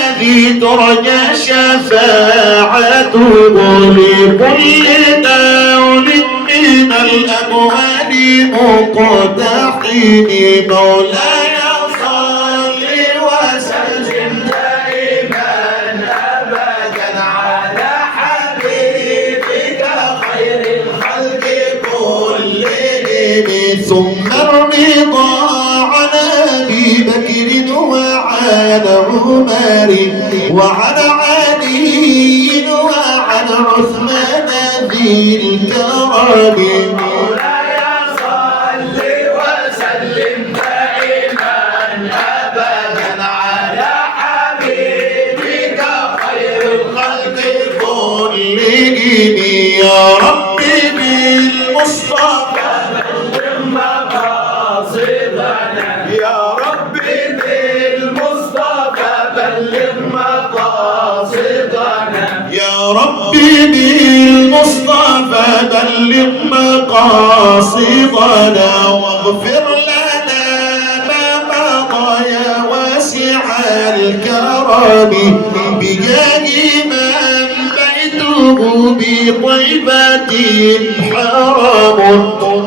الذي ترجى شفاعته لكل دول من الأموال مقتحم. مولاي صل وسلم دائما أبدا على حبيبك خير الخلق كلهم. ثم الرضا عن أبي بكر وعن عمر وعن علي وعن عثمان ذي الكرم. مولاي صل وسلم دائما أبدا على حبيبك خير الخلق كلهم. يا ربي بالمصطفى بلغ مقاصدنا. يا ربي بالمصطفى بلغ مقاصدنا. يا ربي بالمصطفى بلغ مقاصدنا. واغفر لنا ما مضى يا واسع الكرم. بجاه من بيته بطيبة حرام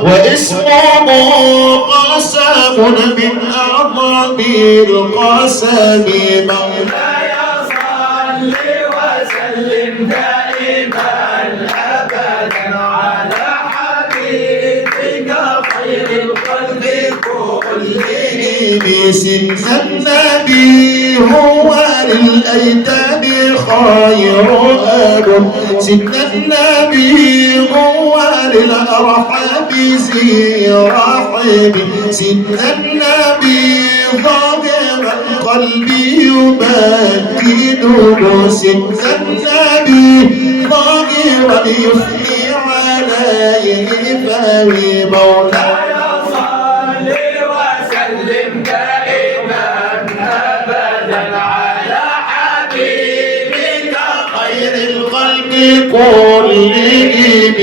واسمه قسم من أعظم القسم. مولاي صل وسلم دائما أبدا على حبيبك خير الخلق كلهم. سن النبي هو للأيتام خير أب. سن النبي هو للأرحام ذي رحم. سن النبي ظاهر القلب يمكنه. سن النبي ظاهرا يثني عليه فهي. مولاي صل وسلم دائما أبدا على حبيبك خير الخلق كلهم.